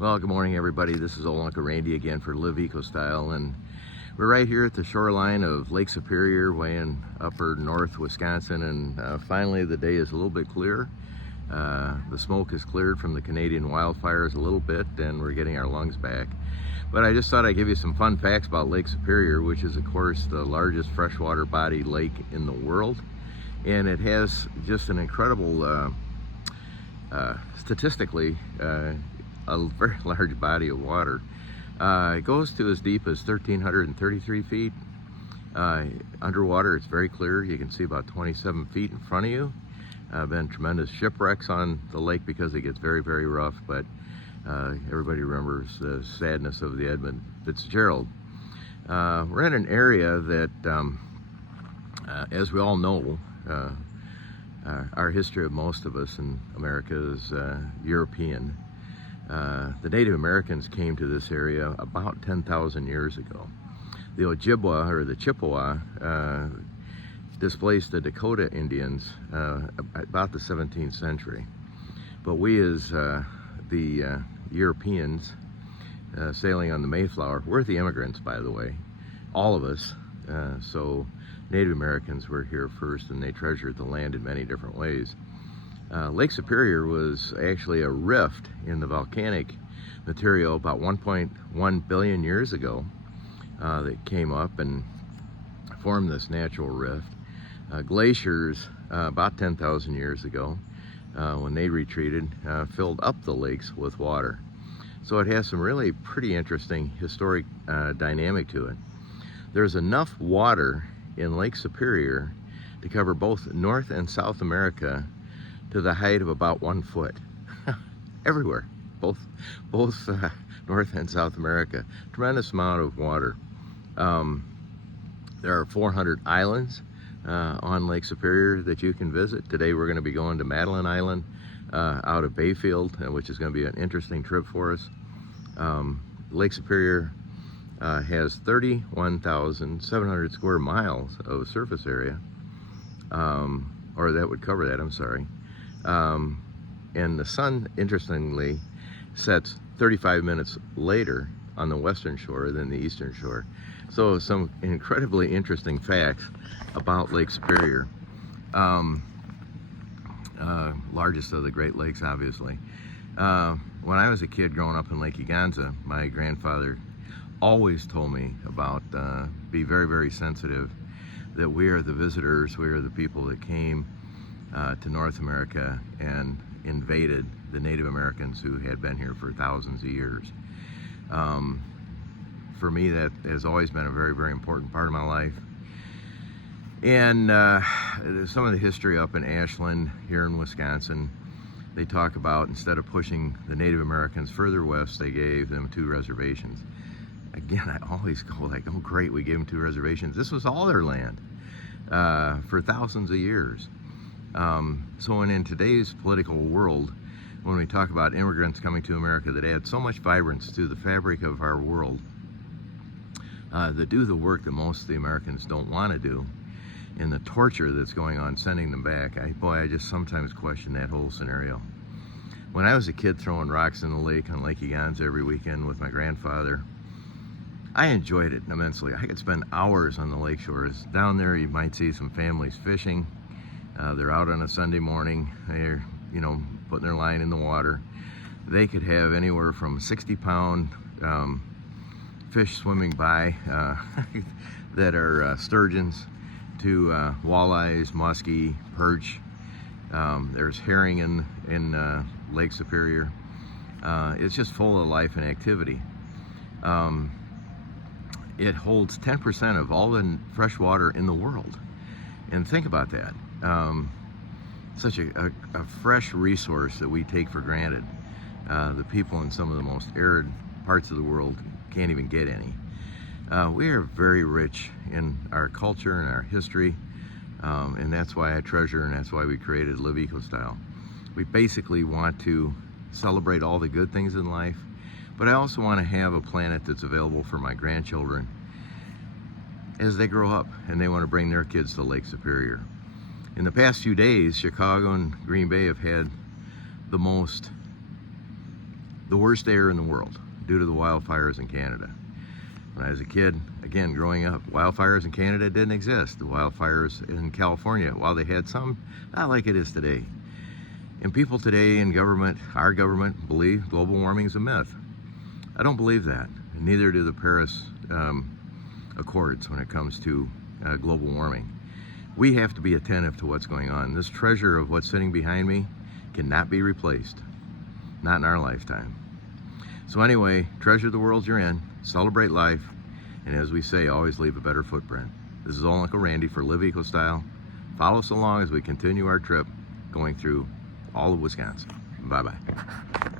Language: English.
Well, good morning, everybody. This is old Uncle Randy again for Live Eco Style, and we're right here at the shoreline of Lake Superior, way in upper north Wisconsin, and finally the day is a little bit clearer. The smoke has cleared from the Canadian wildfires a little bit, and we're getting our lungs back. But I just thought I'd give you some fun facts about Lake Superior, which is, of course, the largest freshwater body lake in the world, and it has just an incredible, statistically, a very large body of water. It goes to as deep as 1,333 feet. Underwater, it's very clear. You can see about 27 feet in front of you. Been tremendous shipwrecks on the lake because it gets very, very rough, but everybody remembers the sadness of the Edmund Fitzgerald. We're in an area that, as we all know, our history of most of us in America is European. The Native Americans came to this area about 10,000 years ago. The Ojibwa, or the Chippewa, displaced the Dakota Indians about the 17th century. But we, as the Europeans sailing on the Mayflower, we're the immigrants, by the way, all of us. So Native Americans were here first, and they treasured the land in many different ways. Lake Superior was actually a rift in the volcanic material about 1.1 billion years ago that came up and formed this natural rift. Glaciers about 10,000 years ago, when they retreated, filled up the lakes with water. So it has some really pretty interesting historic dynamic to it. There's enough water in Lake Superior to cover both North and South America to the height of about 1 foot. Everywhere, both North and South America. Tremendous amount of water. There are 400 islands on Lake Superior that you can visit. Today we're going to be going to Madeline Island out of Bayfield, which is going to be an interesting trip for us. Lake Superior has 31,700 square miles of surface area, or that would cover that, I'm sorry. And the sun, interestingly, sets 35 minutes later on the western shore than the eastern shore. So some incredibly interesting facts about Lake Superior. Largest of the Great Lakes, obviously. When I was a kid growing up in Lake Eganza, my grandfather always told me about be very, very sensitive, that we are the visitors, we are the people that came to North America and invaded the Native Americans who had been here for thousands of years. For me, that has always been a very, very important part of my life. And some of the history up in Ashland here in Wisconsin, they talk about, instead of pushing the Native Americans further west, they gave them 2 reservations. Again, I always go like, oh great, we gave them 2 reservations. This was all their land for thousands of years. So in today's political world, when we talk about immigrants coming to America that add so much vibrance to the fabric of our world, that do the work that most of the Americans don't want to do, and the torture that's going on sending them back, I just sometimes question that whole scenario. When I was a kid throwing rocks in the lake on Lake Eganza every weekend with my grandfather, I enjoyed it immensely. I could spend hours on the lake shores. Down there you might see some families fishing. They're out on a Sunday morning. They're, putting their line in the water. They could have anywhere from 60-pound fish swimming by that are sturgeons to walleyes, muskie, perch. There's herring in Lake Superior. It's just full of life and activity. It holds 10% of all the fresh water in the world. And think about that. Such a fresh resource that we take for granted. The people in some of the most arid parts of the world can't even get any. We are very rich in our culture and our history, and that's why I treasure, and that's why we created Live Eco Style. We basically want to celebrate all the good things in life, but I also want to have a planet that's available for my grandchildren as they grow up and they want to bring their kids to Lake Superior. In the past few days, Chicago and Green Bay have had the most the worst air in the world due to the wildfires in Canada. When I was a kid, again, growing up, wildfires in Canada didn't exist. The wildfires in California, while they had some, not like it is today. And people today in government, our government, believe global warming is a myth. I don't believe that, and neither do the Paris Accords when it comes to global warming. We have to be attentive to what's going on. This treasure of what's sitting behind me cannot be replaced, not in our lifetime. So anyway, treasure the world you're in, celebrate life, and as we say, always leave a better footprint. This is Old Uncle Randy for Live Eco Style. Follow us along as we continue our trip going through all of Wisconsin. Bye-bye.